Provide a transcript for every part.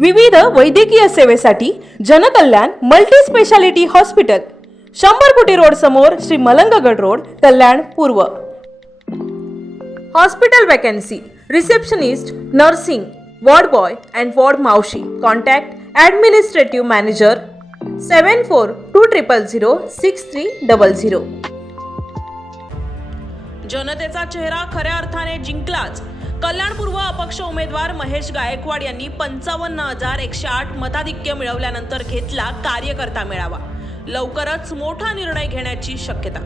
विविध वैद्यकीय सेवेसाठी जनकल्याण मल्टी स्पेशालिटी हॉस्पिटल 100 कोटी रोड समोर श्री मलंगगड रोड कल्याण पूर्व। Hospital vacancy receptionist nursing ward boy end ward मावशी कॉन्टॅक्ट ॲडमिनिस्ट्रेटिव्ह मॅनेजर 7420006300। जनतेचा चेहरा खऱ्या अर्थाने जिंकलाच। कल्याण पूर्व अपक्ष उमेदवार महेश गायकवाड यांनी 55,108 मताधिक्य मिळवल्यानंतर घेतला कार्यकर्ता मेळावा। लवकरच मोठा निर्णय घेण्याची शक्यता।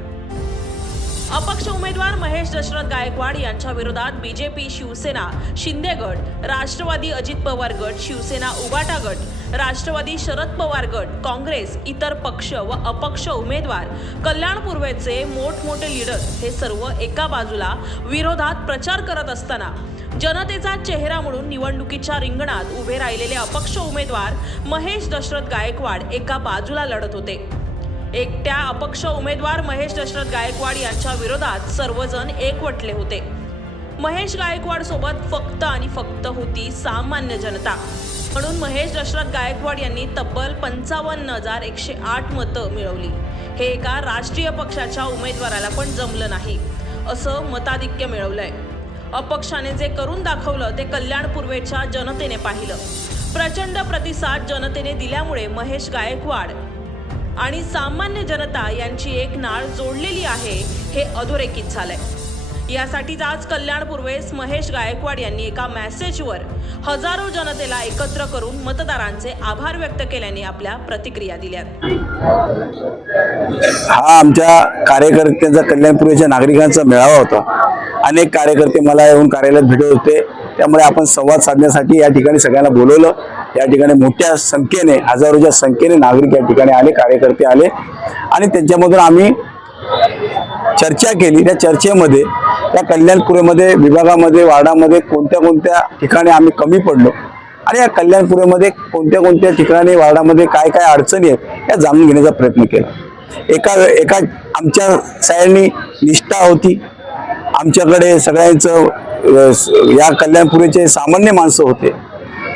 अपक्ष उमेदवार महेश दशरथ गायकवाड यांच्या विरोधात बीजेपी शिवसेना शिंदे गट, राष्ट्रवादी अजित पवार गट, शिवसेना उबाटा गट, राष्ट्रवादी शरद पवार गट, काँग्रेस, इतर पक्ष व अपक्ष उमेदवार, कल्याण पूर्वेचे मोठमोठे लीडर हे सर्व एका बाजूला विरोधात प्रचार करत असताना जनतेचा चेहरा म्हणून निवडणुकीच्या रिंगणात उभे राहिलेले अपक्ष उमेदवार महेश दशरथ गायकवाड एका बाजूला लढत होते। एकट्या अपक्ष उमेदवार महेश दशरथ गायकवाड यांच्या विरोधात सर्वजण एकवटले होते। महेश गायकवाड सोबत फक्त आणि फक्त होती सामान्य जनता। म्हणून महेश दशरथ गायकवाड यांनी तब्बल 55,108 मतं मिळवली। हे एका राष्ट्रीय पक्षाच्या उमेदवाराला पण जमलं नाही असं मताधिक्य मिळवलंय। अपक्षाने जे करून दाखवलं ते कल्याण पूर्वेच्या जनतेने पाहिलं। प्रचंड प्रतिसाद जनतेने दिल्यामुळे महेश गायकवाड आणि सामान्य जनता यांची एक नाळ जोडलेली आहे हे अधोरेखित झालंय। यासाठीच आज कल्याण पूर्वेस महेश गायकवाड यांनी एका मेसेजवर हजारो जनतेला एकत्र करून मतदारांचे आभार व्यक्त केल्याने आपल्या प्रतिक्रिया दिल्यात। हा आमच्या कार्यकर्त्यांचा कल्याण पूर्वेच्या नागरिकांचा मेळावा होता। अनेक कार्यकर्ते मला येऊन कार्यालयात भेटत होते, त्यामुळे आपण संवाद साधण्यासाठी या ठिकाणी सगळ्यांना बोलवलं। या ठिकाणी मोठ्या संख्येने हजारोच्या संख्येने नागरिक या ठिकाणी आले, कार्यकर्ते आले आणि त्यांच्यामधून आम्ही चर्चा केली। त्या चर्चेमध्ये त्या कल्याणपुरेमध्ये विभागामध्ये वार्डामध्ये कोणत्या ठिकाणी आम्ही कमी पडलो आणि या कल्याणपुरेमध्ये कोणत्या ठिकाणी वार्डामध्ये काय अडचणी आहेत या जाणून घेण्याचा प्रयत्न केला। एका आमच्या साऱ्यांनी निष्ठा होती, आमच्याकडे सगळ्यांचं या कल्याणपुरेचे सामान्य माणसं होते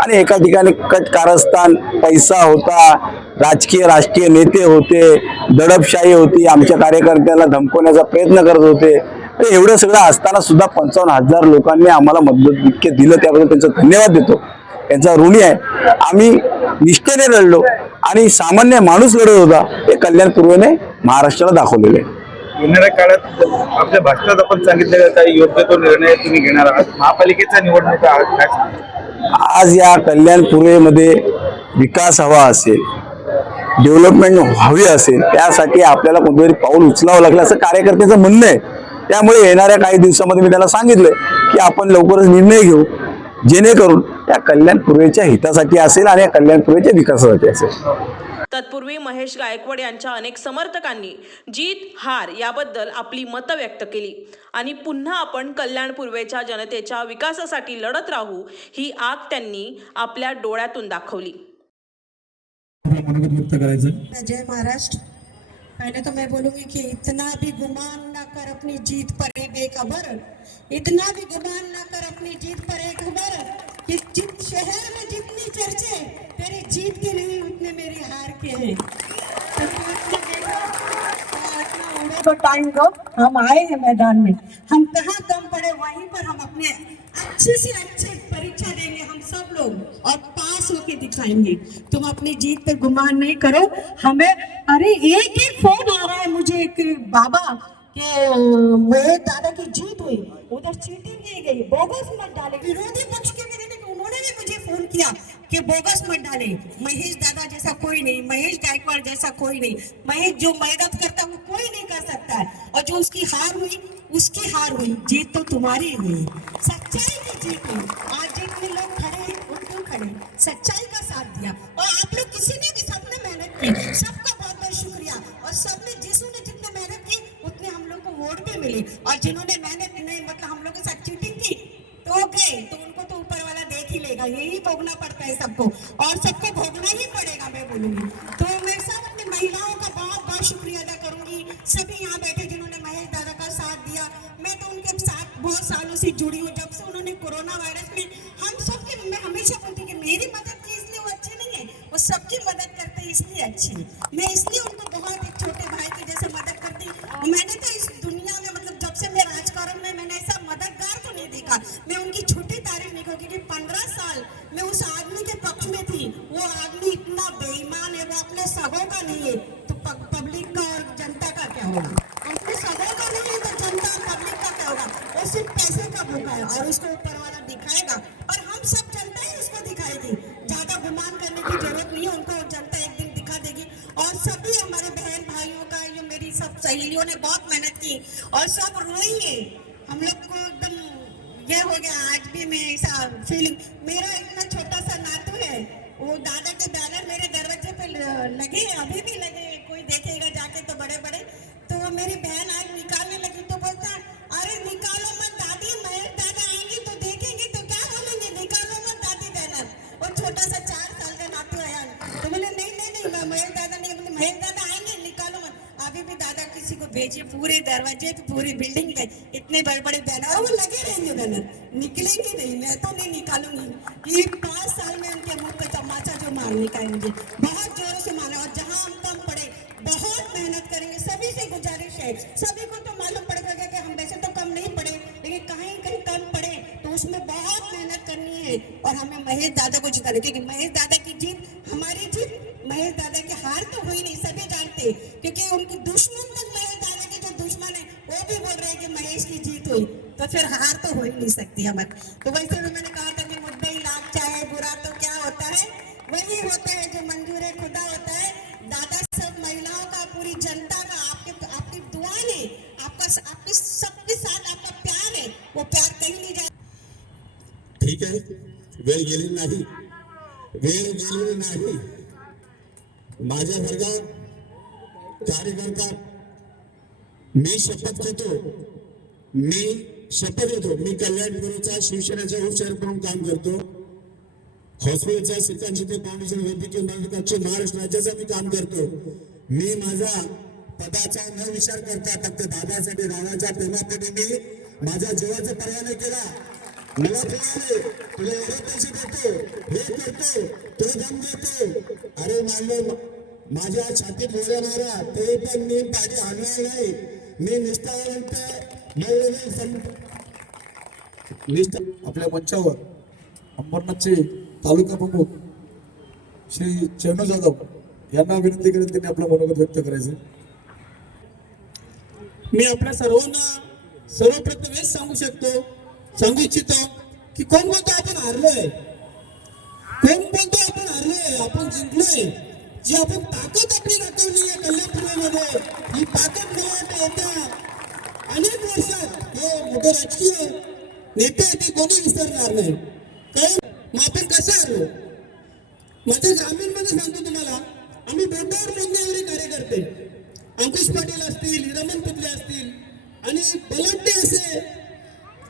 आणि एका ठिकाणी कट कारस्थान पैसा होता, राजकीय नेते होते, दडपशाही होती, आमच्या कार्यकर्त्यांना धमकवण्याचा प्रयत्न करत होते। एवढं सगळं असताना सुद्धा 55,000 लोकांनी आम्हाला मताधिक्य दिलं, त्याबद्दल त्यांचा धन्यवाद देतो, त्यांचा ऋणी आहे। आम्ही निष्ठेने लढलो आणि सामान्य माणूस लढत होता हे कल्याण पूर्वेने महाराष्ट्राला दाखवलेले आहे। येणाऱ्या काळात आपल्या भाषणात आपण सांगितलेलं काही योग्य तो निर्णय तुम्ही घेणार आहात। महापालिकेचा निवडणूक आज या कल्याण पूर्वेमध्ये विकास हवा असेल, डेव्हलपमेंट हवी असेल, त्यासाठी आपल्याला कोणतरी पाऊल उचलावं लागलं असं कार्यकर्त्यांचं म्हणणं आहे। त्यामुळे येणाऱ्या काही दिवसामध्ये मी त्यांना सांगितलं की आपण लवकरच निर्णय घेऊ, जेणेकरून या कल्याण पूर्वेच्या हितासाठी असेल आणि या कल्याण पूर्वेच्या विकासासाठी असेल। तत्पूर्वी महेश गायकवाड यांच्या अनेक समर्थकांनी जीत हार याबद्दल आपली मतं व्यक्त केली आणि पुन्हा आपण कल्याण पूर्वेच्या जनतेच्या विकासासाठी लढत राहू ही आग त्यांनी आपल्या डोळ्यातून दाखवली। जय महाराष्ट्र। पहले तो मैं बोलूंगी कि इतना भी गुमान ना कर अपनी जीत पर एक बेखबर, इतना भी गुमान ना कर अपनी जीत पर एक खबर कि जिस शहर में जितनी चर्चे तेरी जीत के नहीं उतने मेरी हार के हैं। तो टाइम दो, हम आए हैं मैदान में, हम कहाँ कम पड़े वहीं पर हम अपने अच्छे से अच्छे परीक्षा देंगे हम सब लोग और पास होके दिखाएंगे। तुम अपनी जीत पे गुमान नहीं करो। हमें अरे एक फोन आ रहा है मुझे एक बाबा के महेश दादा की जीत हुई, उधर चीटिंग की गई, बोगस मत डाले। विरोधी पक्ष के भी उन्होंने भी मुझे फोन किया कि बोगस मत डाले, महेश दादा जैसा कोई नहीं, महेश गायकवाड़ जैसा कोई नहीं, महेश जो मेहनत करता वो कोई नहीं कर सकता है, और जो उसकी हार हुई उसकी हार हुई, जीत तो तुम्हारी हुई, सच्चाई की जीत हुई। आज जितने लोग खड़े हैं वो क्यों खड़े, सच्चाई का साथ दिया और आप लोग किसी ने भी सबने मेहनत की, सबका बहुत बहुत शुक्रिया। और सबने जिसने जितने मेहनत की उतने हम लोग को वोट भी मिले, और जिन्होंने मेहनत नहीं मतलब हम लोग के साथ चीटिंग की तो गए, तो उनको तो ऊपर वाला देख ही लेगा, यही भोगना पड़ता है सबको और सबको भोगना ही पड़ेगा मैं बोलूंगी। तो मैं सब अपनी महिलाओं का बहुत बहुत शुक्रिया अदा करूंगी, सभी यहाँ बैठे जिन्होंने महेश दादा का साथ दिया। मैं तो उनके साथ बहुत सालों से जुड़ी हूँ, जब से उन्होंने कोरोना वायरस में हम सबके, मैं हमेशा बोलती कि मेरी मदद की इसलिए मेरी इसलिए अच्छी है, मैं इसलिए उनको बहुत एक छोटे भाई की जैसे मदद करती हूँ। मैंने तो इस दुनिया में मतलब जब से मैं राजकारण में मैंने ऐसा मददगार तो नहीं देखा। मैं उनकी छोटी तारीफ नहीं करूँगी कि 15 साल मैं उस आदमी के पक्ष में थी। वो आदमी इतना बेईमान है, वो अपने सगों का नहीं है तो पब्लिक का और जनता का क्या होगा? अपने सगों का नहीं है तो जनता और पब्लिक का क्या होगा? वो सिर्फ पैसे का भूखा है और उसको ऊपर वाला दिखाएगा और हम सब जनता ही उसको दिखाएगी। ज्यादा गुमान करने की जरूरत नहीं है, उनको जनता एक दिन दिखा देगी। और सभी हमारे बहन भाइयों का, ये मेरी सब सहेलियों ने बहुत मेहनत की और सब रोई है। हम लोग को एकदम ये हो गया, आज भी मैं ऐसा फीलिंग, मेरा इतना छोटा सा नातू है, वो दादा के बैनर मेरे दरवाजे पे लगे, अभी भी लगे, कोई देखेगा जाके तो बड़े बड़े। तो वो मेरी बहन आज निकालने लगी तो बोलता, अरे निकालो मत दादी, महेश दादा आएंगे तो देखेंगे तो क्या बोलेंगे, निकालो मत दादी बैनर। वो छोटा सा 4 साल का नातू है तो बोले नहीं नहीं नहीं महेश दादा नहीं, बोले महेश दादा आएंगे निकालो मत। अभी भी दादा किसी को भेजिए, पूरे दरवाजे पे पूरी बिल्डिंग पे इतने बड़े बड़े बैनर और वो लगे रहेंगे बैनर, निकलेंगे नहीं, मैं तो नहीं निकालूंगी। ये 5 साल में उनके मुंह पे तमाचा जो मारने का है मुझे बहुत जोरों से मारना। और जहाँ हम कम पड़े बहुत मेहनत करेंगे। सभी से गुजारिश है, सभी को तो मालूम पड़ेगा कि हम वैसे तो कम नहीं पड़े लेकिन कहीं कहीं कम पड़े तो उसमें बहुत मेहनत करनी है और हमें महेश दादा को जिताना, क्योंकि महेश दादा की जीत हमारी जीत, महेश दादा की हार तो हुई नहीं, सभी जानते, क्योंकि उनकी दुश्मन तक महेश दादा के जो दुश्मन है वो भी बोल रहे हैं कि महेश की जीत हुई, तो फिर हार तो हो ही नहीं सकती हमारी। तो वैसे भी मैंने कहा था कि मुद्दे ही लाख चाहे बुरा तो क्या होता है, वही होता है जो मंजूर है खुदा होता है। दादा सब महिलाओं का, पूरी जनता का, आपकी दुआ ने, आपके सबके साथ आपका प्यार है, वो प्यार कहीं नहीं जाए। ठीक आहे, वेळ गेली नाही, वेळ गेलेली नाही। माझ्यासारखा कार्यकर्ता मी शपथ घेतो, मी कल्याणपुरचा शिवसेनेचा उपशहर म्हणून काम करतो। हॉस्पिटलचा श्रीकांत शिंदे फाउंडेशन वैद्यकीय महाविद्यालयाचे महाराष्ट्र राज्याचा मी काम करतो। मी माझा पदाचा न विचार करता फक्त दादासाठी, दादाच्या प्रेमासाठी मी माझ्या जीवाचा पर्याय नाही केला। मला कळाले तुला एवढे पैसे देतो, हे करतो, तो दम देतो, अरे मानलो माझ्या छातीत बोलणारा ते पण मी पाठी आणणार नाही। मी निष्ठावंत आपल्या मंचावर अंबरनाथचे तालुका प्रमुख श्री चरणू जाधव यांना विनंती करेन त्यांनी आपलं मनोगत व्यक्त करायचं। मी आपल्या सर्वांना सर्वप्रथम हेच सांगू इच्छितो की कोण बोलतो आपण हारलोय, कोण बोलतो आपण हारलोय, आपण जिंकलोय। जी आपण ताकद आपली दाखवली आहे कल्याणपुरामध्ये, ही ताकद मला वाटतं येत्या अनेक वर्षात हे मोठे राजकीय नेते ते कोणी विसरणार नाही। कारण मग आपण कसं हारलो, माझ्या ग्रामीणमध्ये सांगतो तुम्हाला, आम्ही बोटावर मोजण्यावरील कार्यकर्ते, अंकुश पाटील असतील, रमण पुतले असतील आणि बलाढ्य असे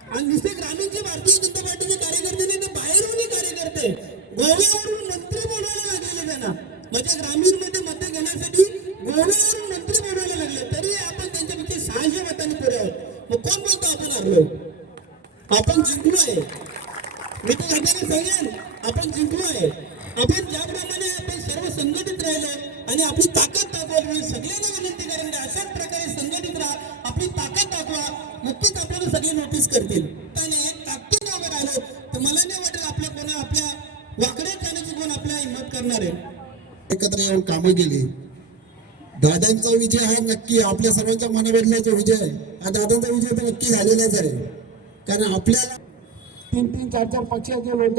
आणि नुसते ग्रामीणचे भारतीय जनता पार्टीचे कार्यकर्ते नाही तर बाहेरून कार्यकर्ते गोव्यावरून मंत्री बोलवायला लागलेले त्यांना, माझ्या ग्रामीणमध्ये मत घेण्यासाठी गोव्यावरून मंत्री बोलवायला लागले, तरी आपण त्यांच्यापेक्षा 600 मतांनी पुढे आहोत। मग कोण बोलतो आपण हारलोय, आपण जिंकलोय। मी तर सगळ्यांना सांगेन आपण जिंकलोय। आपण ज्याप्रमाणे आपण सर्व संघटित राहिलोय आणि आपली ताकद दाखवा, सगळ्यांना विनंती करेन अशाच प्रकारे संघटित राहा, आपली ताकद दाखवा, नक्कीच आपल्याला सगळे नोटीस करतील। ताकदीने उभे राहिलो तर मला नाही वाटेल आपल्या वाकडे जाण्याची कोण आपल्या हिंमत करणार आहे। एकत्र येऊन कामं केली। दादांचा विजय हा नक्की आपल्या सर्वांच्या मनोबदल्याचा विजय आहे। हा दादांचा विजय तर नक्की झालेलाच आहे, कारण आपल्याला 3-3, 4-4 पक्षाचे लोक,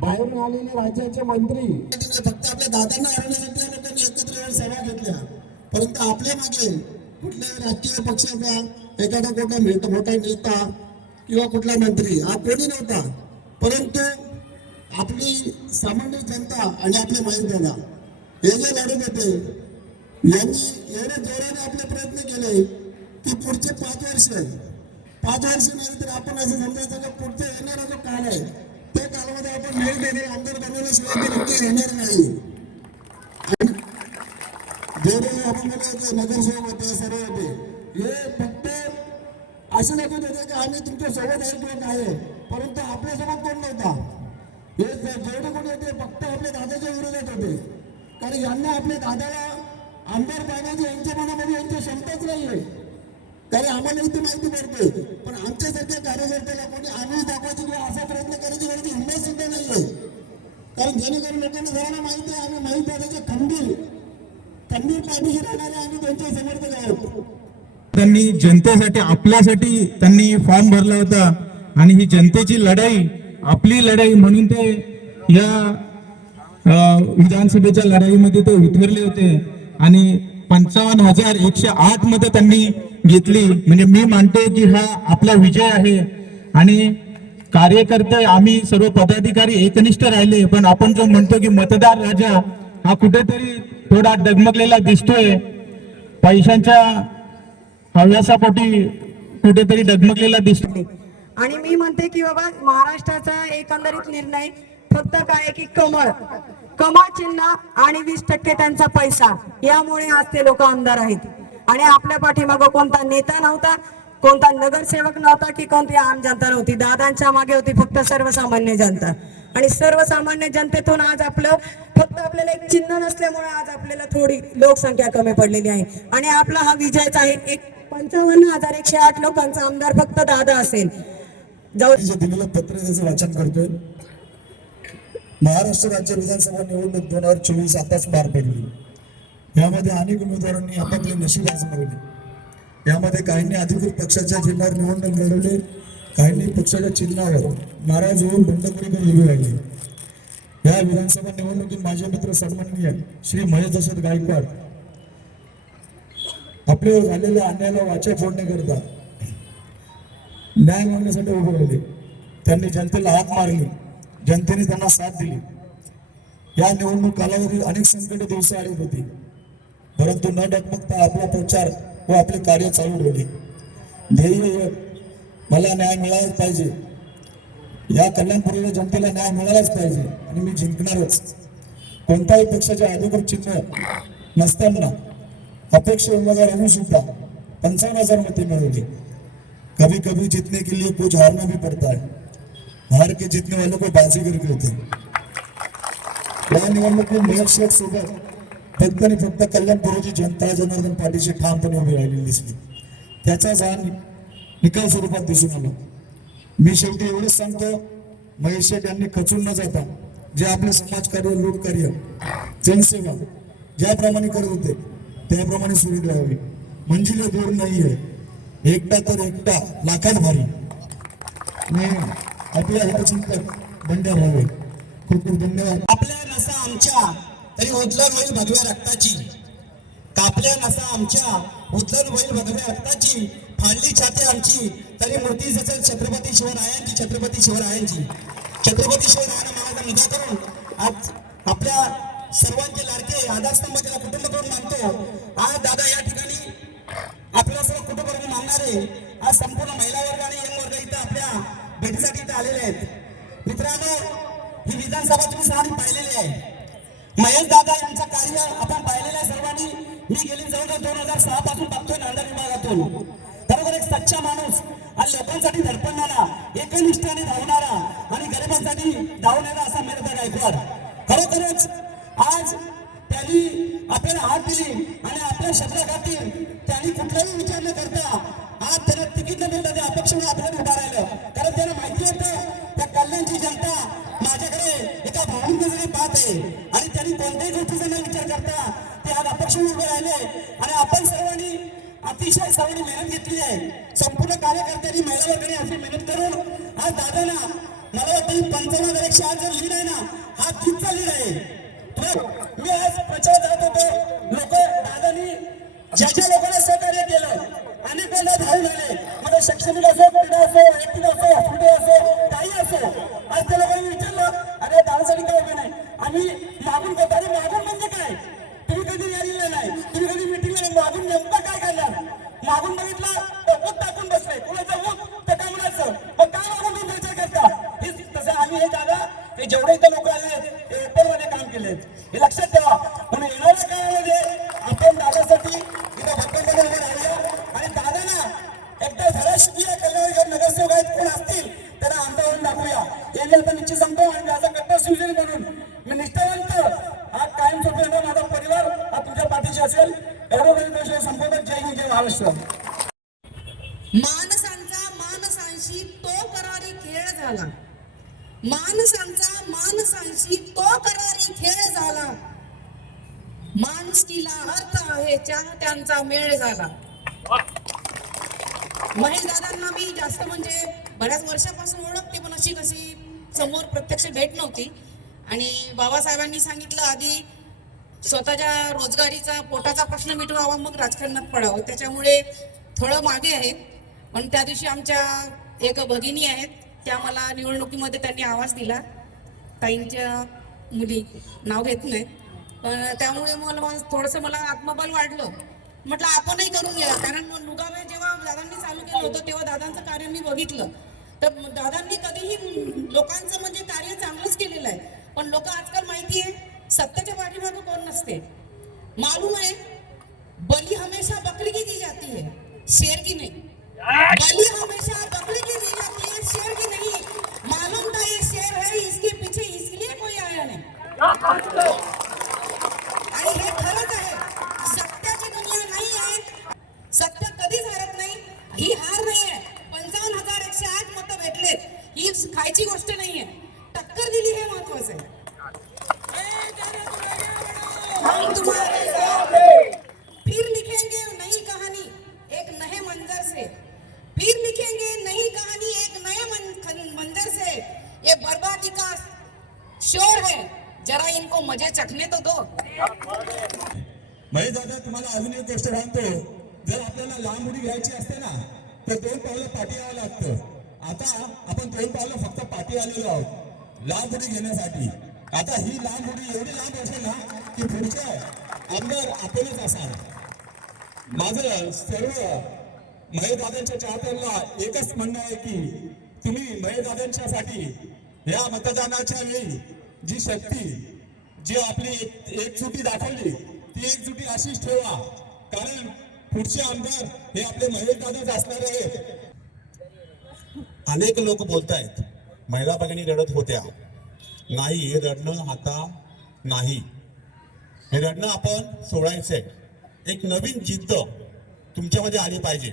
बाहेरून आलेले राज्याचे मंत्री, फक्त आपल्या दादांना हरवण्यासाठी लोकांनी एकत्र येऊन सभा घेतल्या, परंतु आपल्या मागे कुठल्याही राजकीय पक्षाचा एखादा मोठा नेता किंवा कुठला मंत्री हा कोणी नव्हता, परंतु आपली सामान्य जनता आणि आपले महेश दादा हे जे लढत होते यांनी एवढ्या जोराने आपले प्रयत्न केले की पुढचे 5 वर्ष नाही तर आपण असं समजायचं की पुढचे येणारा जो काळ आहे त्या काळामध्ये आपण महेश दादा आमदार बनवल्याशिवाय ते नक्की येणार नाही। जेवढे आपण बोलायचे नगरसेवक होते, सर्व होते, हे फक्त असे लोक होते की आम्ही तुमच्या सोबत आहे, परंतु आपल्यासोबत कोण नव्हता। हे जेवढे कोणी होते फक्त आपल्या दादाच्या विरोधात होते कारण यांना आपल्या दादाला आमदार पाहण्याची यांच्या मनामध्ये यांची क्षमताच नाहीये. कारण आम्हाला इथे माहिती पडते, पण आमच्यासारख्या कार्यकर्त्याला कोणी आम्ही दाखवायची किंवा असा प्रयत्न करायची कोणाची हिंमत सुद्धा नाहीये. कारण जेणेकरून लोकांना सगळ्यांना माहिती आहे आम्ही माहीत दादाच्या खंबीर पाठीशी राहणारे आम्ही त्यांचे समर्थक आहोत. त्यांनी जनतेसाठी आपल्यासाठी त्यांनी फॉर्म भरला होता आणि ही जनतेची लढाई आपली लढाई म्हणून ते या विधानसभेच्या लढाईमध्ये ते उतरले होते आणि 55,108 मतं त्यांनी घेतली. म्हणजे मी मानते की हा आपला विजय आहे आणि कार्यकर्ते आम्ही सर्व पदाधिकारी एकनिष्ठ राहिले, पण आपण जो म्हणतो की मतदार राजा हा कुठेतरी थोडा डगमगलेला दिसतोय, पैशांच्या हव्यासापोटी कुठेतरी डगमगलेला दिसतो. आणि मी म्हणते की बाबा महाराष्ट्राचा एकंदरीत निर्णय फक्त काय की कमळ चिन्ह आणि 20% त्यांचा पैसा, यामुळे आज ते लोक आमदार आहेत. आणि आपल्या पाठीमागं कोणता नेता नव्हता, कोणता नगरसेवक नव्हता की कोणती आम जनता नव्हती. दादांच्या मागे होती फक्त सर्वसामान्य जनता. आणि सर्वसामान्य जनतेतून आज फक्त आपल्याला एक चिन्ह नसल्यामुळे आज आपल्याला थोडी लोकसंख्या कमी पडलेली आहे. आणि आपला हा विजयच आहे. 55,108 लोकांचा आमदार फक्त दादा असेल. दिलेलं पत्र त्याचं वाचन करतोय. महाराष्ट्र राज्य विधानसभा निवडणूक 2024 आताच पार पडली. यामध्ये अनेक उमेदवारांनी आपापले नशीब आजमावले. यामध्ये काहींनी अधिकृत पक्षाच्या चिन्हावर निवडणूक लढवली, काहींनी पक्षाच्या चिन्हावर नाराज होऊन बंडखोरी करून उभे राहिले. या विधानसभा निवडणुकीत माझे मित्र सन्माननीय श्री महेश दशरथ गायकवाड आपल्यावर झालेल्या अन्यायाला वाचा फोडण्याकरता न्याय मागण्यासाठी उभे राहिले. त्यांनी जनतेला हात मारली, जनतेने त्यांना साथ दिली. या निवडणूक कालावधीत अनेक संकट दिवस आली होती, परंतु न डगमगता आपला प्रचार व आपले कार्य चालू ठेवले. ध्येय मला न्याय मिळालाच पाहिजे, या कल्याणपुरीच्या जनतेला न्याय मिळालाच पाहिजे आणि मी जिंकणारच. कोणत्याही पक्षाचे अधिकृत चिन्ह नसताना अपेक्षा उमेदवार होऊन सुद्धा 55,000 मते मिळवली. कभी कभी जीतने के लिए कुछ हारना भी पड़ता है, हार के जीतने वालों को बाजीगर कहते हैं. या निवडणुकीत महेश शेठ सोबत फक्त आणि फक्त कल्याणपुरीची जनता जनार्दन पाठीशी ठामपणे उभी राहिलेली दिसली. त्याचाच हा निकाल स्वरूपात दिसून आला. मी शेवटी एवढंच सांगतो, महेश शेठ यांनी खचून न जाता जे आपले समाजकार्य, लोककार्य, जनसेवा ज्याप्रमाणे करत होते त्याप्रमाणे सुरू ठेवावी. मंजिले दूर नाहीये, एकटा तर एकटा लाखात भारी. आपल्या हितचिंतक बंड्या भावे, खूप खूप धन्यवाद. आपल्या नसा आमच्या तरी उजळण होईल भगव्या रक्ताची, कापल्या नसा आमच्या उजळण होईल भगव्या रक्ताची, फाडली छाती आमची तरी मूर्ती जसेल छत्रपती शिवरायांची, छत्रपती शिवरायांची. छत्रपती शिवरायांना महाराजा मुद्दा करून आज आपल्या सर्वांचे लाडके आधारस्तंभ ज्याला कुटुंब करून मानतो, आज दादा या ठिकाणी आपल्या सर्व कुटुंब करून मानणारे आज संपूर्ण महिला वर्ग आणि यंग वर्ग इथं आपल्या भेटीसाठी इथं आलेले आहेत. मित्रांनो, ही विधानसभा तुम्ही सर्वांनी पाहिलेली आहे. महेश दादा यांचं कार्य आपण पाहिलेलं आहे सर्वांनी. मी गेली जवळजवळ 2006 पासून बघतोय नांदेड विभागातून. खरोखर एक सच्चा माणूस आणि लोकांसाठी धडपडणारा, एकनिष्ठाने धावणारा आणि गरिबांसाठी धावणारा असा महेश गायकवाड. खरोखरच आज त्यांनी आपल्याला हात दिली आणि आपल्या शब्दाखातीर त्यांनी कुठलाही विचार न करता आज त्यांना तिकीट न मिळता ते अपक्ष म्हणून आपल्याला उभा राहिलं. कारण त्यांना माहिती होतं त्या कल्याणची जनता माझ्याकडे एका भावनिक नजरेने पाहते आणि त्यांनी कोणत्याही गोष्टीचा न विचार करता ते आज अपक्ष म्हणून उभे राहिले. आणि आपण सर्वांनी अतिशय सर्वांनी मेहनत घेतली आहे. संपूर्ण कार्यकर्त्यांनी, महिला वर्गाने अशी मेहनत करून आज दादांना मला वाटतं 55,108 जो लीड आहे ना, हा कितचा लीड आहे. मी आज प्रचार जात होतो, लोक दादांनी ज्या लोकांना सहकार्य केलं, अनेक वेळा धावून आले, मग शैक्षणिक असो, क्रीडा असो, वैयक्तिक असो, हॉस्पिटल असो, काही असो. आज त्या लोकांनी विचारलं, अरे दादासाठी काय उभे नाही, आम्ही मागून करतो. अरे मागून म्हणजे काय, तुम्ही कधी यायला नाही, तुम्ही कधी मिटिंगला मागून नेमकं काय करणार. मागून बघितलं तर ऊत टाकून बसले, कुणाचं ऊत तर का म्हणायचं, मग काय मागून तुम्ही विचार करता. तसं आम्ही हे जागा हे जेवढे इथं लोक आले हे एप्रिलमध्ये काम केले, हे लक्षात ठेवा. म्हणून येणाऱ्या काळामध्ये आपण दादासाठी इथं भक्कमपणे उभे राहूया आणि दादांना एकदा धडाशिया कल्याण नगरसेवक आहेत कोण असतील त्यांना आमदार होऊन दाखवूया. हे मी आता निश्चित सांगतो आणि माझा कट्टर शिवसेने म्हणून मी निष्ठावंत आज कायमस्वरूपी माझा आवश्यक. माणसांचा माणसांशी तो करारी खेळ झाला. माणसांचा माणसांशी तो करारी खेळ झाला. माणुसकीला अर्थ आहे चाहत्यांचा मेळ झाला. महेश दादांना मी जास्त म्हणजे बऱ्याच वर्षापासून ओळखते, पण अशी कशी समोर प्रत्यक्ष भेट नव्हती. आणि बाबासाहेबांनी सांगितलं आधी स्वतःच्या रोजगारीचा पोटाचा प्रश्न मिटवावा मग राजकारणात पडावं. त्याच्यामुळे थोडं मागे आहे. पण त्या दिवशी आमच्या एक भगिनी आहेत, त्या मला निवडणुकीमध्ये त्यांनी आवाज दिला. ताईंच्या मुली, नाव घेत नाहीत, पण त्यामुळे थोडंसं मला आत्मबल वाढलं. म्हटलं आपणही करून घ्या. कारण नुगावे जेव्हा दादांनी चालू केलं होतं तेव्हा दादांचं कार्य मी बघितलं. तर दादांनी कधीही लोकांचं म्हणजे कार्य चांगलंच केलेलं आहे. पण लोक आजकाल माहिती आहे सत्याच्या पाठीमागं कोण नसते. मालूम है बलि हमेशा बकरी की दी जाती है, शेर की नहीं. बलि हमेशा बकरी की दी जाती है, शेर की नहीं. मालूम था ये शेर है, इसके पीछे इसलिए कोई आया नहीं. आणि हे खरंच आहे. सत्याची दुनिया नाही आहे. सत्य कधीच हारत नाही. ही हार नाही आहे. 55,108 मतं भेटलेत ही खायची गोष्ट नाहीये. टक्कर दिली हे महत्वाचं आहे. हम तुम्हारे साथ हैं. फिर लिखेंगे नई कहानी एक नए मंजर से. फिर लिखेंगे नई कहानी एक नए मंजर से. ये बर्बादी का शोर है, जरा इनको मजे चखने तो दो. महेश दादा, तुम्हाला अजून एक गोष्ट सांगतो. जर आपल्याला लांब उडी घ्यायची असते ना तर 2 पावलं पाठी यावं लागतं. आता आपण 2 पावलं फक्त पाठी आलेलो आहोत लांब उडी घेण्यासाठी. आता ही लांब उडी एवढी लांब असेल ना की पुढच्या आमदार आपणच असाल. माझं सर्व महेश दादांच्या चाहत्यांना एकच म्हणणं आहे की तुम्ही महेश दादांच्यासाठी या मतदानाच्या वेळी जी शक्ती, जी आपली एकजुटी दाखवली ती एकजुटी अशीच ठेवा. कारण पुढचे आमदार हे आपले महेश दादाच असणार आहेत. अनेक लोक बोलतायत महिला भगिनी रडत होत्या. नाही, हे रडणं आता नाही. हे रडणं आपण सोडायचंय. एक नवीन जिद्द तुमच्यामध्ये आली पाहिजे.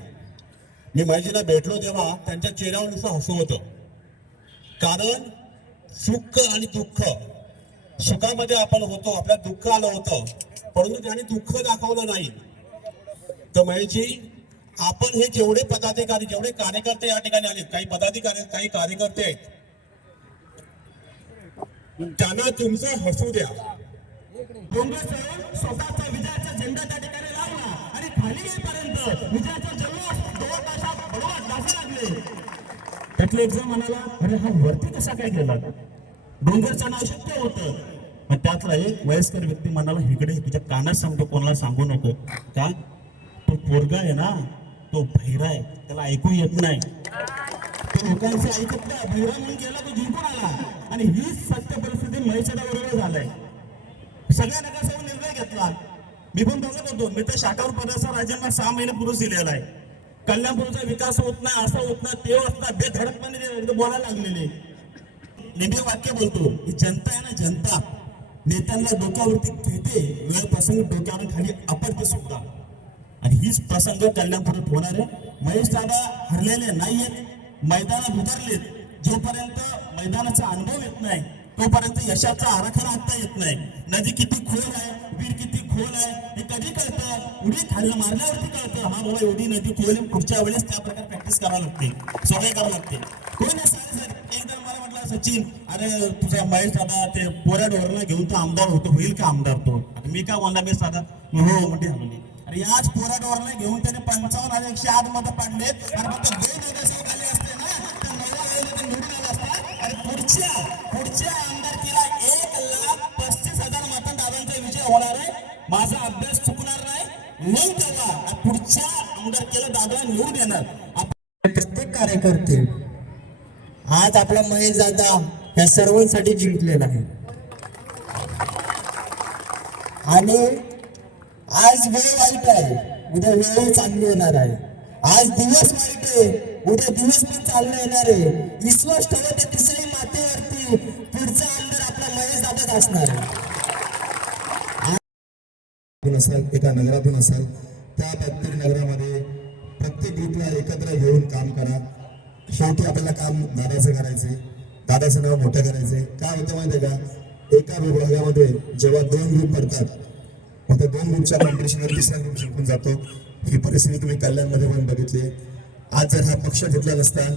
मी महेशजीला भेटलो तेव्हा त्यांच्या चेहऱ्यावर नुसतं हसू होतं. कारण सुख आणि दुःख, सुखामध्ये आपण होतो, आपल्या दुःख आलं होतं, परंतु त्याने दुःख दाखवलं नाही. तर महेशजी, आपण हे जेवढे पदाधिकारी, जेवढे कार्यकर्ते या ठिकाणी आले, काही पदाधिकारी काही कार्यकर्ते आहेत, त्यांना तुमचं हसू द्या. डोंगर चढून स्वतःचा विजयाचा झेंडा त्या ठिकाणी लावला आणि खाली येईपर्यंत विजयाचा जल्लोष जवळपास बरोबर नाचू लागले. त्यातले एक जण म्हणाला, अरे हा वरती कसा काय गेला? डोंगरचं नाव शक्य होतं. मग त्यातला एक वयस्कर व्यक्ती म्हणाला, इकडे तुझ्या कानात सांगतो, कोणाला सांगू नको. का? तो पोरगा आहे ना, तो बहिरा आहे, त्याला ऐकू येत नाही. तो लोकांचं ऐकत नाही. बहिरा म्हणून गेला, तो जिंकून आला. आणि हीच सत्य परिस्थिती महेशदा बरोबर झालंय. सगळ्या नगरसेवक निर्णय घेतला. मी पण बघत होतो. मी तर शाखावर पदाचा राजांना 6 महिने पुरुष दिलेला आहे. कल्याणपूरचा विकास होत नाही, असं होत नाही, ते होत नाही, बेधडकपणे बोलायला लागलेले. नेहमी वाक्य बोलतो की जनता आहे ना, जनता नेत्यांना डोक्यावरती घेते, वेळ प्रसंग डोक्यावर खाली आपडते सुद्धा. आणि हीच प्रसंग कल्याणपुरात होणार आहे. महेश दादा हरलेले नाहीयेत, मैदानात उतरलेत. जोपर्यंत मैदानाचा अनुभव येत नाही तोपर्यंत यशाचा आराखडा आखता येत नाही. नदी किती खोल आहे, वीर किती खोल आहे हे कधी कळतं? उडी खाल्लं मारल्यावरती कळतं. हा बाबा एवढी नदी खोल, पुढच्या वेळेस त्या प्रकारे प्रॅक्टिस करावं लागते, सवय करावं लागते. कोण आहे सर? एकदा मला म्हटलं, सचिन अरे तुझा महेश दादा ते पोऱ्या डोरला घेऊन तो आमदार होतो, होईल का आमदार तो? मी काय म्हणला, मी दादा हो म्हणते हल्ली. अरे याच पोऱ्या डोरला घेऊन त्याने 55,108 मतं पाडलेत. आणि फक्त 2 नगरसेवक आले असते ना तर निवडून आले असतात. आणि पुढच्या आमदारकीला 1,35,000 मतं दादांचा विजय होणार आहे. माझा अभ्यास चुकणार नाही. मग तेव्हा पुढच्या आमदारकीला दादा निवडून येणार. प्रत्येक कार्यकर्ते आज आपला महेश दादा या सर्वांसाठी जिंकलेला आहे. आणि आज वेळ वाईट आहे, उद्या वेळ चांगली होणार आहे. आज दिवस वाईट आहे, उद्या दिवस पण चालू येणार आहे. विश्वास ठेवा त्या तिसरी मातेवरती, पुढचा आमदार आपला महेश दादाच असणार आहे. असाल एका नगरातून असाल, त्या प्रत्येक नगरामध्ये प्रत्येक युथला एकत्र घेऊन काम करा. शेवटी आपल्याला काम दादाचं करायचंय, दादाचं नाव मोठं करायचंय. काय होतं माहितीये का, एका विभागामध्ये जेव्हा 2 ग्रुप पडतात, मग त्या 2 ग्रुपच्या कॉम्पिटिशनवर 3रा ग्रुप जिंकून जातो. ही परिस्थिती तुम्ही कल्याणमध्ये पण बघितली. आज जर हा पक्ष घेतला नसता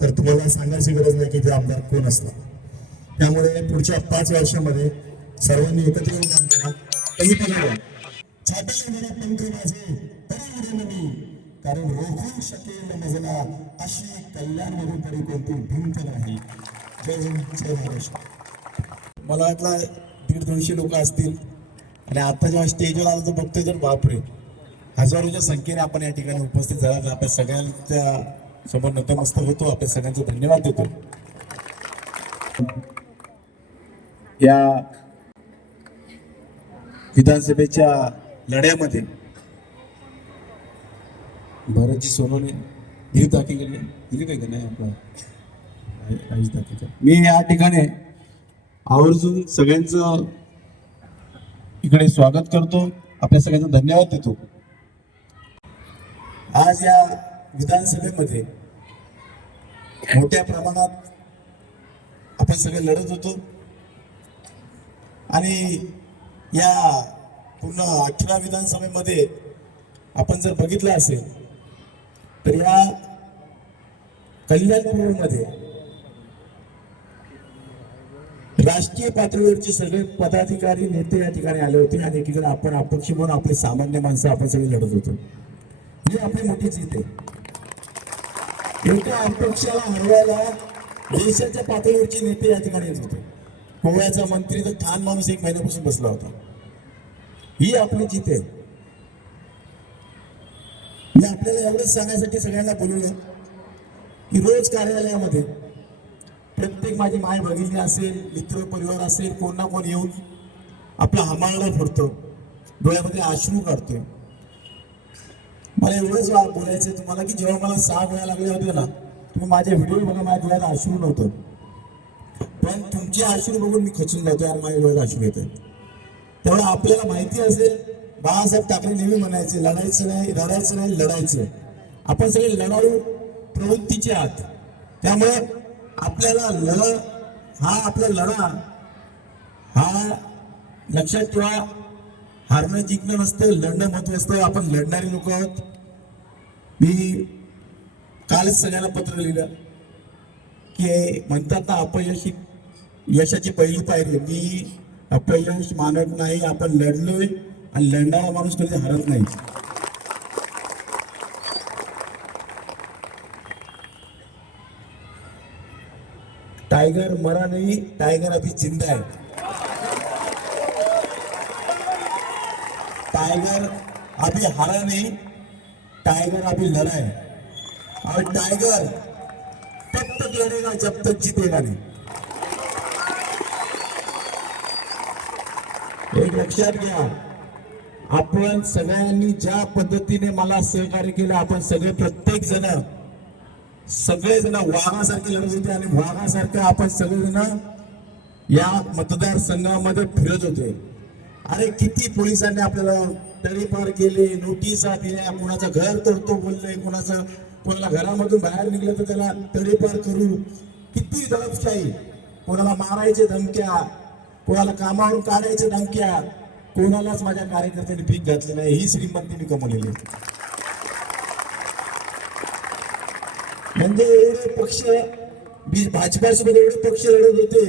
तर तुम्हाला सांगायची गरज नाही की ते आमदार कोण असला. त्यामुळे पुढच्या 5 वर्षामध्ये सर्वांनी एकत्र येऊन काम करा. काही पण छाटाई मला पंख माझे तरी उडे नवी, कारण रोखू शकेल मजला अशी कल्याणमध्ये तरी कोणती भिंत नाही. जय हिंद, जय महाराष्ट्र. मला वाटलं 150-200 लोक असतील आणि आता जेव्हा स्टेजवर आलं तर बघतोय तर बापरे, हजारोच्या संख्येने आपण या ठिकाणी उपस्थित झाला. तर आपल्या सगळ्यांच्या समोर नतमस्तक होतो. आपल्या सगळ्यांचा धन्यवाद देतो. या विधानसभेच्या लढ्यामध्ये भरतजी सोनवणे दिलीप दाखीकडे दिलीप आहे का नाही आपला राजेश दाखीचा. मी या ठिकाणी आवर्जून सगळ्यांचं इकडे स्वागत करतो. आपल्या सगळ्यांचा धन्यवाद देतो. आज या विधानसभेमध्ये मोठ्या प्रमाणात आपण सगळे लढत होतो आणि या पूर्ण 18 विधानसभेमध्ये आपण जर बघितलं असेल तर या कल्याणपूरमध्ये राष्ट्रीय पातळीवरचे सगळे पदाधिकारी नेते या ठिकाणी आले होते आणि एकीकडे आपण अपक्ष म्हणून आपले सामान्य माणसं आपण सगळे लढत होतो. ही आपली मोठी जीत आहे. एका अपक्षाला हरवायला देशाच्या पातळीवरचे नेते या ठिकाणी येत होते. गोव्याचा मंत्री तर ठाण माणूस 1 महिन्यापासून बसला होता. ही आपली जीत आहे. मी आपल्याला एवढंच सांगण्यासाठी सगळ्यांना बोलवलं की रोज कार्यालयामध्ये प्रत्येक माझी माय भगिनी असेल, मित्र परिवार असेल, कोण ना कोण येऊन आपला हमाळा फोडतो, डोळ्यामध्ये अश्रू काढतोय. मला एवढंच बोलायचं आहे तुम्हाला की जेव्हा मला 6 वेळा लागले होते ना, तुम्ही माझे व्हिडिओ बघा, माझ्या डोळ्यात अश्रू नव्हतं, पण तुमचे अश्रू बघून मी खचून जातो आणि माझ्या डोळ्यात अश्रू येतात. तेव्हा आपल्याला माहिती असेल, बाळासाहेब ठाकरे नेहमी म्हणायचे, लढायचं नाही, रडायचं नाही, लढायचं. आपण सगळे लढाऊ प्रवृत्तीचे आहात. त्यामुळे आपल्याला आपला लढा हा लक्षात ठेवा. हारणं जिंकणं नसतं, लढणं महत्व असतं. आपण लढणारी लोक आहोत. मी कालच सगळ्यांना पत्र लिहिलं की म्हणतात ना, अपयश यशाची पहिली पायरी. मी अपयश मानत नाही. आपण लढलोय आणि लढणारा माणूस कधी हरत नाही. टाइगर मरा नहीं, टाइगर अभी जिंदा है. टाइगर अभी हारा नहीं, टाइगर अभी लड़ा है. और टाइगर तब तक लड़ेगा जब तक जीतेगा नहीं. एक लक्षात घ्या, आपण सगळ्यांनी ज्या पद्धतीने मला सहकार्य केलं, आपण सगळे प्रत्येक जण सगळेजण वाघासारखे लढत होते आणि वाघासारखं आपण सगळेजण या मतदारसंघामध्ये फिरत होते. अरे किती पोलिसांनी आपल्याला तडीपार केले, नोटिसा दिल्या, कोणाचं घर तोडतो बोलले, कोणाला घरामधून बाहेर निघलं तर त्याला तडीपार करू. किती दडपशाही, कोणाला मारायचे धमक्या, कोणाला कामावरून काढायचे धमक्या. कोणालाच माझ्या कार्यकर्त्यांनी भीक घातली नाही. ही श्रीमंती मी कमवलेली. म्हणजे एवढे पक्ष, भाजपासोबत एवढे पक्ष लढत होते,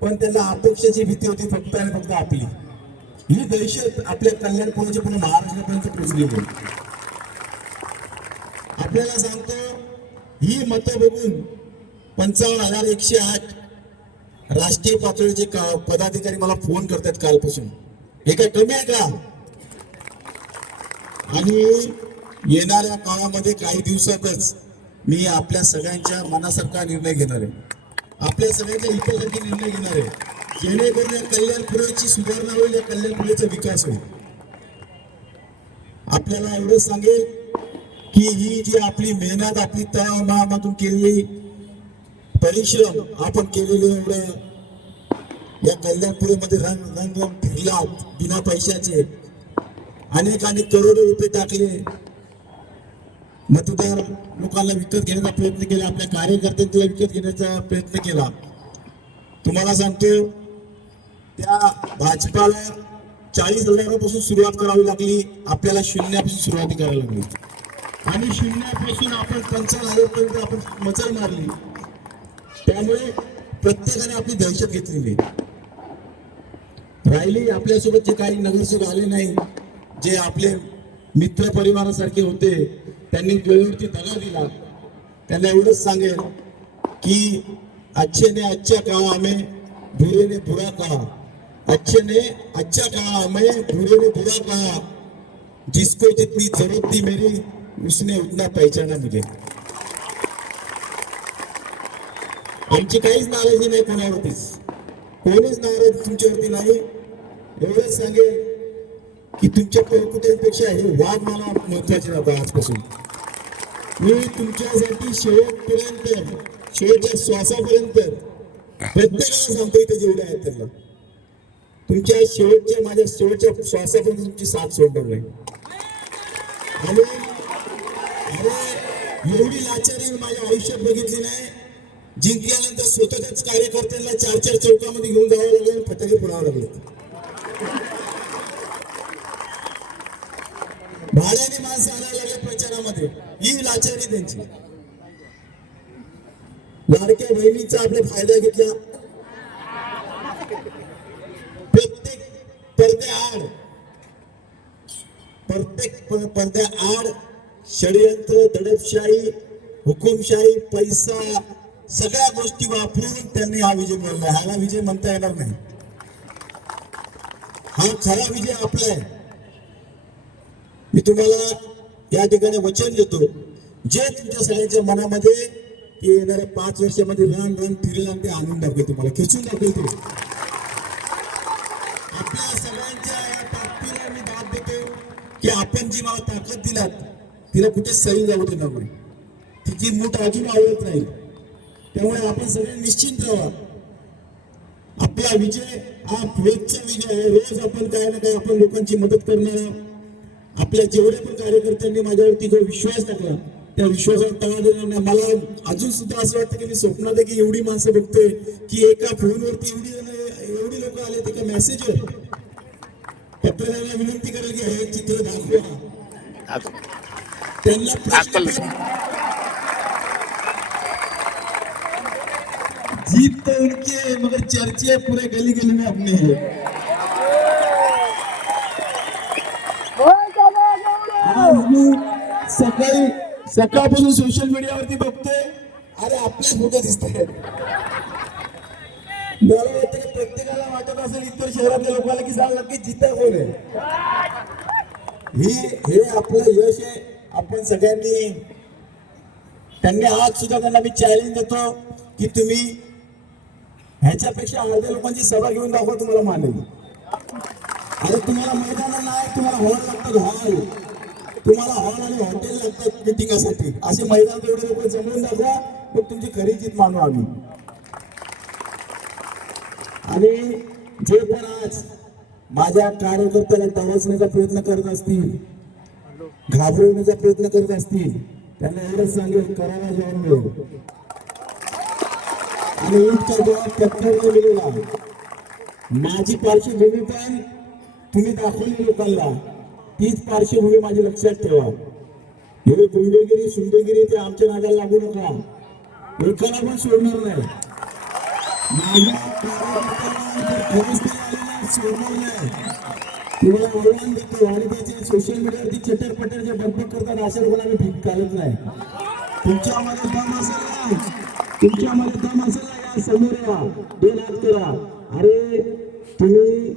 पण त्यांना अपक्षाची भीती होती फक्त आणि फक्त आपली. ही दहशत आपल्या कल्याणपूरच्या पूर्ण महाराष्ट्रापर्यंत पोहोचलेली. आपल्याला सांगतो, ही मतं बघून 55,108 राष्ट्रीय पातळीचे पदाधिकारी मला फोन करतात कालपासून. हे काय कमी आहे का? आणि येणाऱ्या काळामध्ये काही दिवसातच मी आपल्या सगळ्यांच्या मनासारखा निर्णय घेणार आहे. आपल्या सगळ्यांच्या हितासाठी निर्णय घेणार आहे, जेणेकरून या कल्याणपुराची सुधारणा होईल, या कल्याणपुराचा विकास होईल. आपल्याला एवढं सांगेल की ही जी आपली मेहनत, आपली तळमळामधून केलेली परिश्रम, आपण केलेले एवढं या कल्याणपुरीमध्ये रंग फिरलात बिना पैशाचे, अनेकांनी करोडो रुपये टाकले. मतदार लोकांना विकत घेण्याचा प्रयत्न केला, आपल्या कार्यकर्त्यांना विकत घेण्याचा प्रयत्न केला. तुम्हाला सांगतो त्या भाजपाला 40,000पासून सुरुवात करावी लागली, आपल्याला शून्यापासून सुरुवात करावी लागली आणि शून्यापासून आपण 50,000 पर्यंत आपण मचल मारली. त्यामुळे प्रत्येकाने आपली दहशत घेतलेली राहिली. आपल्यासोबत जे काही नगरसेवक आले नाही, जे आपले मित्र परिवारासारखे होते, त्यांनी वेळेवरती दगा दिला. त्यांना एवढंच सांगेल की अच्छे ने अच्छा कहा हमें, बुरे ने बुरा कहा. अच्छे ने अच्छा कहा हमें, बुरे ने बुरा कहा. जिसको जितनी जरूरत थी मेरी, उसने उतना पहचाना मुझे. आमची काहीच नाराजी नाही कोणावरतीच, कोणीच नाराज तुमच्यावरती नाही. एवढंच सांगेल की तुमच्या कुठेपेक्षा हे वाद मला महत्वाचे नव्हता. आजपासून मी तुमच्यासाठी शेवटपर्यंत, शेवटच्या श्वासापर्यंत प्रत्येकाला सांगतो, इथे जेवढे आहेत त्यांना तुमच्या शेवटच्या, माझ्या शेवटच्या श्वासापर्यंत तुमची साथ सोडणार नाही. आणि एवढी लाचारी माझ्या आयुष्यात बघितली नाही. जिंकल्यानंतर स्वतःच्याच कार्यकर्त्यांना 4-4 चौकामध्ये घेऊन जावं लागलं, फटाके फोडावं लागले, भाड्याने माणसं आणायला लागले प्रचारामध्ये. ही लाचारी त्यांची. लाडक्या बहिणीचा आपला फायदा घेतला. प्रत्येक पडद्याआड षडयंत्र, दडपशाही, हुकुमशाही, पैसा, सगळ्या गोष्टी वापरून त्यांनी हा विजय मिळवला. ह्याला विजय म्हणता येणार नाही. हा खरा विजय आपला आहे. मी तुम्हाला या ठिकाणी वचन देतो, जे तुमच्या सगळ्यांच्या मनामध्ये येणाऱ्या 5 वर्षामध्ये रान फिरेल आणि ते आणून दाखवेल, तुम्हाला खेचून दाखवेल. ते आपल्या सगळ्यांच्या या ताकदीला मी दाद देतो की आपण जी मला ताकद दिलात, तिला कुठे सैल जाऊ देणार नाही. तिची मूठ अजून आवडत नाही. त्यामुळे आपण सगळे निश्चिंत राहा. आपला विजय हा रोजचा विजय आहे. रोज आपण काय ना काय आपण लोकांची मदत करणारा, आपल्या जेवढे पण कार्यकर्त्यांनी माझ्यावरती जो विश्वास टाकला, त्या विश्वासाला तडा देणार नाही. मला अजून सुद्धा असं वाटतं की मी स्वप्नात आहे की एवढी माणसं बघतोय की एका फोनवरती एवढी लोक आले, एका मेसेजवर पत्रकारांना विनंती करेल की हे चित्र दाखवा. त्यांना जीत तो उनकी है, मगर चर्चे पूरे गली गली में अपने हैं. सकाळपासून सोशल मीडियावरती बघतोय, अरे आपले फोटो दिसतात. मला वाटतं की प्रत्येकाला वाटत असेल इतर शहरातल्या लोकांना की सांग नक्की जिता कोण आहे. हे आपलं यश आहे. आपण सगळ्यांनी, त्यांनी आज सुद्धा त्यांना मी चॅलेंज देतो की तुम्ही ह्याच्यापेक्षा अर्ध्या लोकांची सभा घेऊन दाखवा, तुम्हाला मानेल. अरे तुम्हाला मैदान नाही, तुम्हाला हॉल लागतात. हॉल तुम्हाला हॉल आणि हॉटेल लागतात मिटिंगासाठी. असे मैदान एवढे लोक जमवून दाखवा, मग तुमची खरी जीत मानू आम्ही. आणि जे पण आज माझ्या कार्यकर्त्याला डावचण्याचा प्रयत्न करत असतील, घाबरवण्याचा प्रयत्न करत असतील, त्यांना एवढंच सांगेल, करायला जेवण मिळेल आणि इतका जबाब पत्करला मिळेला. माझी पार्श्वभूमी पण तुम्ही दाखवली लोकांना, तीच पार्श्वभूमी माझी लक्षात ठेवा. हे गुंडगिरी सुंदगिरी ते आमच्या नादाला लागू नका. एकाला पण सोडणार नाही. सोडणार नाही. तुम्हाला आव्हान देतो. आणि त्याचे सोशल मीडियावरती चटरपटर जे बंद करतात अशा लोकांना आम्ही ठीक चालत नाही. तुमच्यामध्ये दम असेल ना, तुमच्यामध्ये दम असेल ना, या समोर या, 2 हात करा. अरे तुम्ही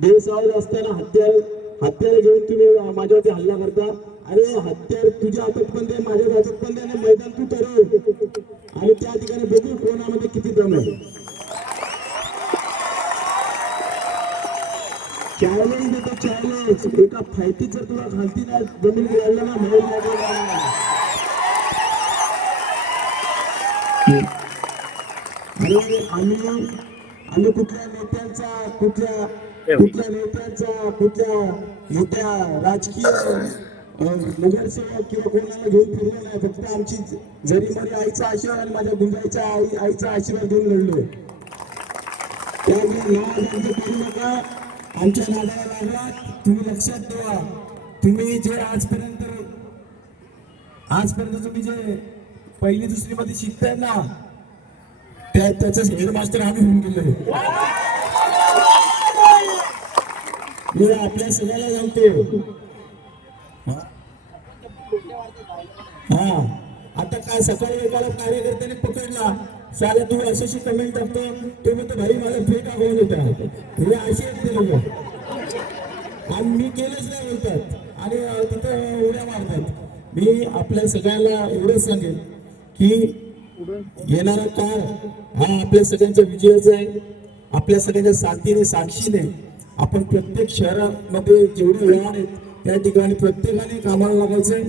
बेसावध असताना हत्यार घेऊन तुम्ही माझ्यावरती हल्ला करता. अरे हत्यार तुझ्या हातात पण दे, माझ्या हातात पण दे, आणि मैदान तू ठरव आणि त्या ठिकाणी बघू कोणामध्ये किती दम आहे. चॅलेंज देतो, चॅलेंज. एका फायटीत जर तुला खालती नाही जमीन गिळायला ना, म्हणून अरे आम्ही कुठल्या नेत्यांचा, कुठल्या मोठ्या राजकीय नगरसेवक किंवा कोणाला घेऊन फिरलो नाही, फक्त आमची जरी मरी आईचा आशीर्वाद आणि माझ्या गुंजाईच्या आईचा आशीर्वाद घेऊन लढलोय. त्यामुळे नाव बंद करू नका, आमच्या नादाला लागला. तुम्ही लक्षात ठेवा, तुम्ही जे आजपर्यंत तुम्ही जे पहिली दुसरी मध्ये शिकताय ना, त्याच हेडमास्टर आम्ही होऊन गेलो. मी आपल्या सगळ्याला सांगतो, हा आता काय सकाळी एकाला कार्यकर्त्याने पकडला, साला तू अशी कमेंट टाकतो, ते म्हणतो भाई मला फेक अकाउंट होता, हे असे आहेत लोक, आणि मी केलंच नाही बोलतात आणि तिथं उड्या मारतात. मी आपल्या सगळ्यांना एवढंच सांगेन की येणारा काळ हा आपल्या सगळ्यांच्या विजयाचा आहे. आपल्या सगळ्यांच्या साथीने साक्षीने आपण प्रत्येक शहरामध्ये जेवढी वेळा आहेत त्या ठिकाणी प्रत्येकाने कामाला लागायचंय.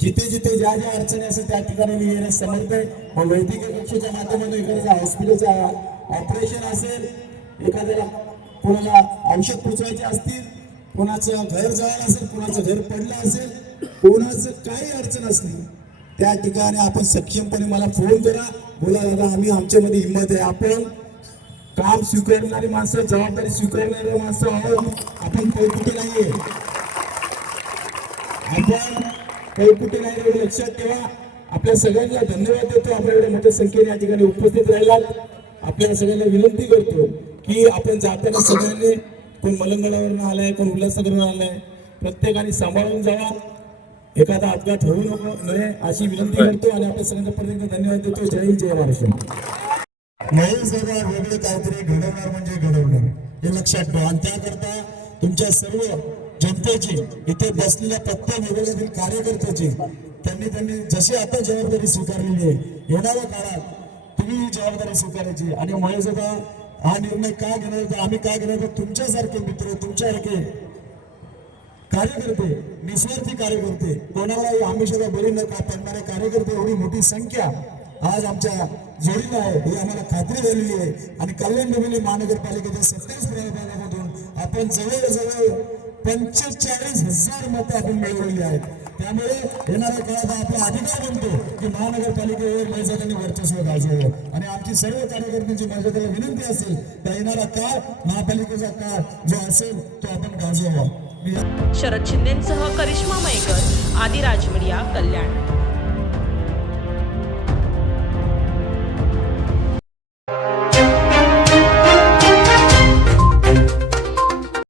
जिथे जिथे ज्या ज्या अडचणी असेल त्या ठिकाणी मी येण्यास समर्थ आहे. मग वैद्यकीय कक्षाच्या माध्यमातून एखाद्या हॉस्पिटलचं ऑपरेशन असेल, एखाद्याला कोणाला औषध पोचवायचे असतील, कोणाचं घर जळालं असेल, कोणाचं घर पडलं असेल, कोणाचं काही अडचण असली त्या ठिकाणी आपण सक्षमपणे मला फोन करा, बोला दादा आम्ही आमच्यामध्ये हिंमत आहे. आपण काम स्वीकारणारी माणसं, जबाबदारी स्वीकारणारी माणसं आहोत. आपण पैकुटे नाहीये, आपण पैकुटे नाही, एवढं लक्षात ठेवा. आपल्या सगळ्यांना धन्यवाद देतो, आपल्या एवढ्या मोठ्या संख्येने या ठिकाणी उपस्थित राहिलात. आपल्या सगळ्यांना विनंती करतो की आपण जाताना सगळ्यांनी, कोण मलंगडावरून आलाय, कोण उल्हासनगरवरून आलाय, प्रत्येकाने सांभाळून जावा, एखादा अपघात होऊ नये अशी विनंती करतो आणि आपल्या सगळ्यांना परत धन्यवाद देतो. जय हिंद, जय महाराष्ट्र. महेश दादा वेगळे काहीतरी घडवणार म्हणजे घडवणार, हे लक्षात ठेवा. आणि त्याकरता तुमच्या सर्व जनतेची, इथे बसलेल्या प्रत्येक वेगवेगळ्या कार्यकर्त्याची त्यांनी जशी आता जबाबदारी स्वीकारलेली आहे, येणाऱ्या काळात तुम्ही ही जबाबदारी स्वीकारायची. आणि महेश दादा हा निर्णय का घेणार होता, आम्ही का घेणार होतो, तुमच्यासारखे मित्र, तुमच्यासारखे कार्यकर्ते, निस्वार्थी कार्यकर्ते, कोणालाही हमेशा बळी न पडणारे कार्यकर्ते, एवढी मोठी संख्या आज आमच्या जोडीला आहे ही आम्हाला खात्री झालेली आहे. आणि कल्याण डोंबिवली महानगरपालिकेच्या 27 प्रभागामधून आपण जवळजवळ 45,000 मतं आपण मिळवलेली आहेत. त्यामुळे येणाऱ्या काळात आपला अधिकार बनतो की महानगरपालिकेवर महिलांनी वर्चस्व गाजवावं. आणि आमची सर्व कार्यकर्त्यांची माझ्याकडे विनंती असेल तर येणारा काळ, महापालिकेचा काळ जो असेल तो आपण गाजवावा. शरद शिंदेंसह करिश्मा मयेकर, आदिराज मीडिया, कल्याण.